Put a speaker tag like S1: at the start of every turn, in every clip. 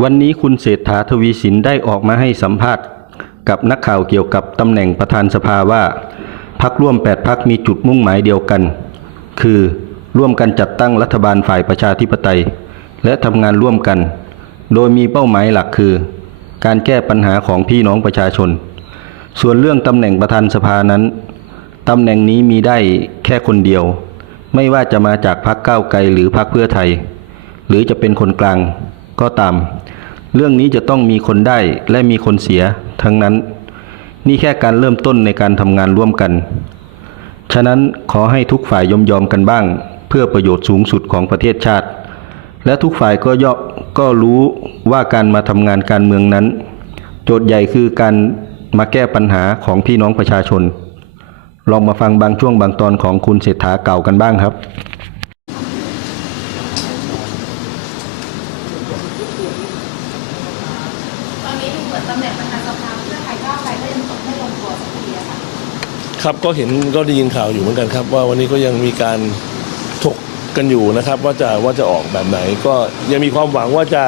S1: วันนี้คุณเศรษฐาทวีสินได้ออกมาให้สัมภาษณ์ กับนักข่าวเกี่ยวกับตำแหน่งประธานสภาว่าพักร่วม 8พักมีจุดมุ่งหมายเดียวกัน คือร่วมกันจัดตั้งรัฐบาลฝ่ายประชาธิปไตย และทำงานร่วมกัน โดยมีเป้าหมายหลักคือ การแก้ปัญหาของพี่น้องประชาชน ส่วนเรื่องตำแหน่งประธานสภานั้นตำแหน่งนี้มีได้แค่คนเดียว ไม่ว่าจะมาจากพรรคก้าวไกลหรือพรรคเพื่อไทย หรือจะเป็นคนกลาง ก็ตาม เรื่องนี้จะต้องมีคนได้และมีคนเสียทั้งนั้น นี่แค่การเริ่มต้นในการทำงานร่วมกัน ฉะนั้นขอให้ทุกฝ่ายยอมยอมๆกันบ้าง เพื่อประโยชน์สูงสุดของประเทศชาติ และทุกฝ่ายก็ย่อก็รู้ว่าการมาทำงานการเมืองนั้น โจทย์ใหญ่คือการมาแก้ปัญหาของพี่น้องประชาชน ลองมาฟังบางช่วงบางตอนของคุณเศรษฐาเก่ากันบ้างครับ
S2: ตอนนี้ดูเหมือน ตำแหน่งประธานสภาเพื่อไทยก้าวไกลก็ยังตกไม่ลงตัวสักทีอะค่ะ
S3: ครับก็เห็นก็ได้ยินข่าวอยู่เหมือนกันครับ ว่าวันนี้ก็ยังมีการถกกันอยู่นะครับ ว่าจะว่าจะออกแบบไหน ก็ยังมีความหวังว่าจะ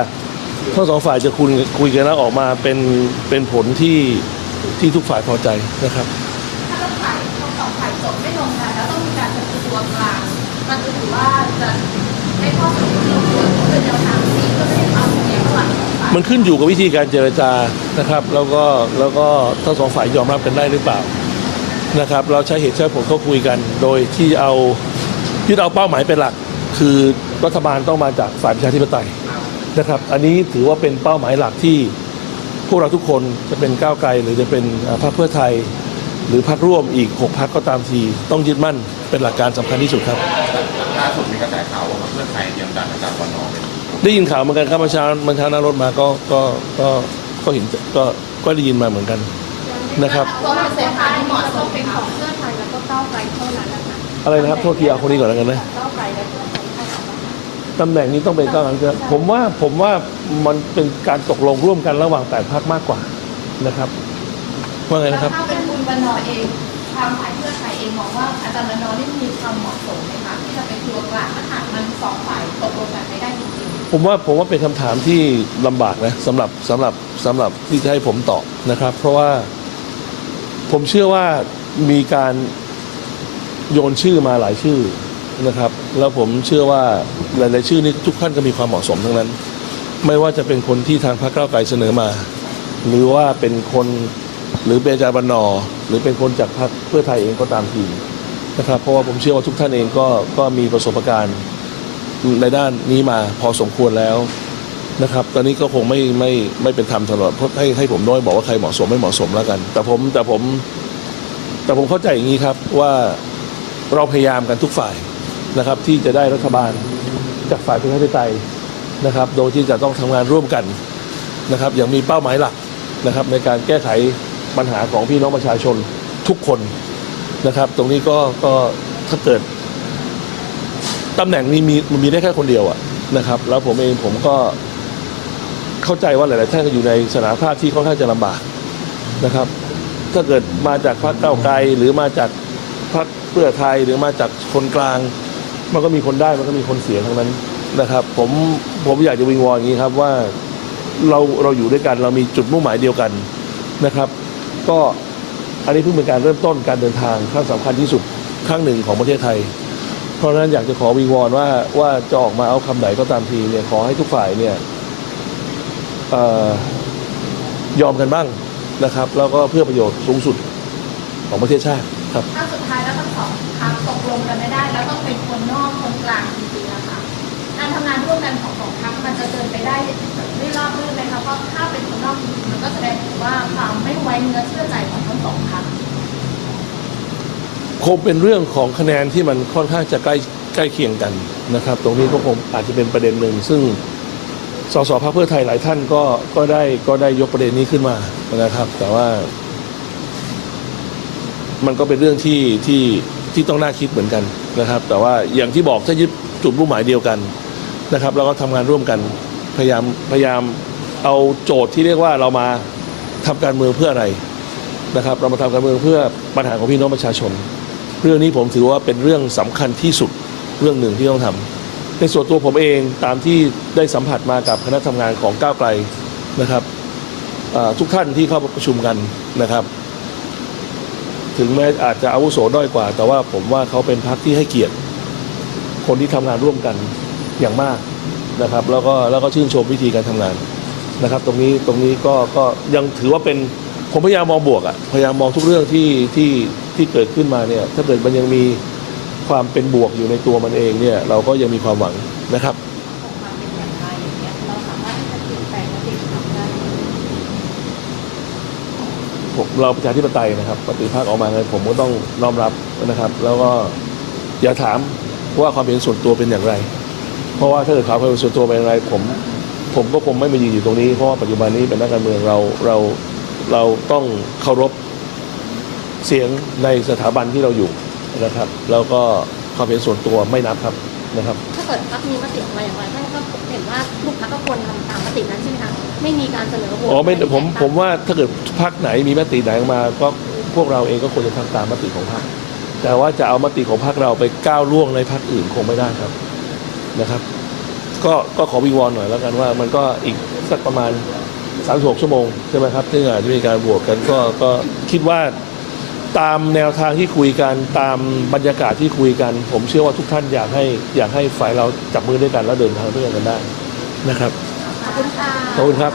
S3: ทั้งสองฝ่ายจะคุยคุยกันแล้วออกมาเป็นเป็นผลที่ที่ทุกฝ่ายพอใจนะครับ
S2: ถ้าต้องฝ่ายทั้งสองฝ่ายจบไม่ลงกันแล้วต้องมีการเป็นตัวกลางมันจะถือว่าจะให้ข้อสรุปลงตัวเพื่อแนวทาง มั
S3: นขึ้นอยู่กับวิธีการเจรจานะครับ แล้วก็แล้วก็ทั้งสองฝ่ายยอมรับกันได้หรือเปล่านะครับ เราใช้เหตุใช้ผลก็คุยกัน โดยที่เอาที่เอาเป้าหมายเป็นหลัก คือรัฐบาลต้องมาจากฝ่ายประชาธิปไตยนะครับ อันนี้ถือว่าเป็นเป้าหมายหลักที่พวกเราทุกคนจะเป็นก้าวไกล หรือจะเป็นพรรคเพื่อไทย หรือพรรคร่วมอีกหกพรรคก็ตามที ต้องยึดมั่นเป็นหลักการสำคัญที่สุดครับ
S4: ล่าสุดมีกระแสข่าวว่าเพื่อไทยเตรียมดันอาจารย์วันนอ
S3: ได้ยินข่าวเหมือนกันครับเมื่อเช้าเมื่อเช้านั่งรถมาก็ก็ก็ก็เห็นก็ก็ได้ยินมาเหมือนกันนะครับ
S2: ตัวคุณเศรษฐาที่เหมาะสมเป็นของเพื่อไทยแล้วก็ก้าวไกลเท่านั้นนะคะ
S3: อะไรนะครับโทษทีเอาคนนี้ก่อนแล้วกันนะ
S2: ก้าวไกลและเพื่อไทยเท่านั้น
S3: ตำแหน่งนี้ต้องเป็นก้าวหลังเผมว่าผมว่ามันเป็นการตกลงร่วมกันระหว่างแต่พรรคมากกว่านะครับว่าไงนะครับ
S2: ถ้าเป็นคุณบรรณอเองทางฝ่ายเพื่อไทยเองมองว่าอาจารย์บรรณอนี่มีความเหมาะสมไหมคะที่จะเป็นตัวกลางถ้าหากมันสองฝ่ายตกลงกันไม่ได้จริง
S3: ผมว่าผมว่าเป็นคำถามที่ลำบากนะสำหรับสำหรับสำหรับที่จะให้ผมตอบนะครับ เพราะว่าผมเชื่อว่ามีการโยนชื่อมาหลายชื่อนะครับ แล้วผมเชื่อว่าหลาย ๆ ชื่อนี้ทุกท่านก็มีความเหมาะสมทั้งนั้น ไม่ว่าจะเป็นคนที่ทางพรรคก้าไกลเสนอมา หรือว่าเป็นคนหรือเป็นอาจารย์บรรณอหรือเป็นคนจากพรรคเพื่อไทยเองก็ตามทีนะครับ เพราะว่าผมเชื่อว่าทุกท่านเองก็ก็มีประสบการณ์ ในด้านนี้มาพอสมควรแล้วนะครับ ตอนนี้ก็คงไม่ไม่ไม่เป็นธรรมตลอดเพราะให้ให้ผมน้อยบอกว่าใครเหมาะสมไม่เหมาะสมแล้วกัน แต่ผมแต่ผมแต่ผมเข้าใจอย่างนี้ครับว่าเราพยายามกันทุกฝ่ายนะครับ ที่จะได้รัฐบาลจากฝ่ายประชาธิปไตยนะครับ โดยที่จะต้องทำงานร่วมกันนะครับ อย่างมีเป้าหมายหลักนะครับ ในการแก้ไขปัญหาของพี่น้องประชาชนทุกคนนะครับ ตรงนี้ก็ก็ถ้าเกิด ตำแหน่งนี้มีมันมีได้แค่คนเดียวอะนะครับ แล้วผมเองผมก็เข้าใจว่าหลาย ๆ ท่านก็อยู่ในสถานภาพที่ค่อนข้างจะลำบากนะครับ ถ้าเกิดมาจากพรรคก้าไกลหรือมาจากพรรคเพื่อไทยหรือมาจากคนกลาง มันก็มีคนได้มันก็มีคนเสียทั้งนั้นนะครับ ผมผมอยากจะวิงวอนอย่างนี้ครับว่าเราเราอยู่ด้วยกันเรามีจุดมุ่งหมายเดียวกันนะครับ ก็อันนี้เพิ่งเป็นการเริ่มต้นการเดินทางครั้งสำคัญที่สุดครั้งหนึ่งของประเทศไทย เพราะฉะนั้นอยากจะขอวิงวอนว่าว่าจะออกมาเอาคำไหนก็ตามทีเนี่ยขอให้ทุกฝ่ายเนี่ยออยอมกันบ้างนะครับ แล้วก็เพื่อประโยชน์สูงสุดของประเทศชาติครับ
S2: ถ้าสุดท้ายแล้วทั้งสองพรรคตกลงกันไม่ได้ แล้วต้องเป็นคนนอกคนกลางจริงๆนะคะการทำงานร่วมกันของสองพรรคมันจะเดินไปได้ไม่รอบรื่นไหมคะเพราะถ้าเป็นคนนอกจริงๆมันก็แสดงถึงว่าความไม่ไว้เนื้อเชื่อใจของทั้งสองพรร ค
S3: งเป็นเรื่องของคะแนนที่มันค่อนข้างจะใกล้ใกล้เคียงกันนะครับ ตรงนี้ก็คงอาจจะเป็นประเด็นหนึ่ง ซึ่งสสพรรคเพื่อไทยหลายท่านก็ก็ได้ก็ได้ยกประเด็นนี้ขึ้นมานะครับ แต่ว่า มันก็เป็นเรื่องที่ที่ที่ต้องน่าคิดเหมือนกันนะครับ แต่ว่าอย่างที่บอกถ้ายึดจุดมุ่งหมายเดียวกันนะครับ แล้วก็ทำงานร่วมกันพยายามพยายามเอาโจทย์ที่เรียกว่าเรามาทำการเมืองเพื่ออะไรนะครับ เรามาทำการเมืองเพื่อปัญหาของพี่น้องประชาชน เรื่องนี้ผมถือว่าเป็นเรื่องสำคัญที่สุดเรื่องหนึ่งที่ต้องทำในส่วนตัวผมเองตามที่ได้สัมผัสมากับคณะทำงานของก้าวไกลนะครับทุกท่านที่เข้าประชุมกันนะครับ ถึงแม้อาจจะอาวุโสด้อยกว่า แต่ว่าผมว่าเขาเป็นพรรคที่ให้เกียรติ คนที่ทำงานร่วมกันอย่างมากนะครับ แล้วก็แล้วก็ชื่นชมวิธีการทำงานนะครับ ตรงนี้ตรงนี้ก็ก็ยังถือว่าเป็น ผมพยายามมองบวกอะพยายามมองทุกเรื่องที่ที่ที่เกิดขึ้นมาเนี่ย ถ้าเกิดมันยังมีความเป็นบวกอยู่ในตัวมันเองเนี่ย เราก็ยังมีความหวังนะครับ
S2: ออกมาเป็นอย่างไรอย่างเงี้ยเราสามารถที่จะเปลี่ยนแปลงมติของพรรคได้
S3: ผมเราประชาธิปไตยนะครับปฏิภาคออกมาไงผมก็ต้องน้อมรับนะครับ แล้วก็อย่าถามว่าความเห็นส่วนตัวเป็นอย่างไร เพราะว่าถ้าเกิดความเห็นส่วนตัวเป็นอย่างไร ผม ผมก็คงไม่มายืนอยู่ตรงนี้เพราะว่าปัจจุบันนี้เป็นนักการเมืองเราเรา เราต้องเคารพเสียงในสถาบันที่เราอยู่นะครับ แล้วก็ความเห็นส่วนตัวไม่นับครับนะครับ
S2: ถ้าเกิดพรรคมีมติออกมาอย่างไรท่านก็เห็นว่าทุกพรรคก็ควรทำตามมตินั้นใช่ไหมคะไม่มีการเสนอโหวต
S3: อ๋อไม่
S2: ให้
S3: ผม
S2: แตกต่าง
S3: ผมว่าถ้าเกิดพักไหนมีมติไหนออกมา ก็พวกเราเองก็ควรจะทำตามมติของพรรคแต่ว่าจะเอามติของพรรคเราไปก้าวล่วงในพรรคอื่นคงไม่ได้ครับนะครับ ก็ก็ขอวิงวอนหน่อยแล้วกันว่ามันก็อีกสักประมาณ 36 ชั่วโมงใช่ไหมครับที่อาจจะมีการบวกกันก็ก็คิดว่าตามแนวทางที่คุยกันตามบรรยากาศที่คุยกัน ผมเชื่อว่าทุกท่านอยากให้อยากให้ฝ่ายเราจับมือด้วยกันแล้วเดินทางด้วยกันได้นะครับ
S2: ขอบคุณค่ะ
S3: ขอบคุณครับ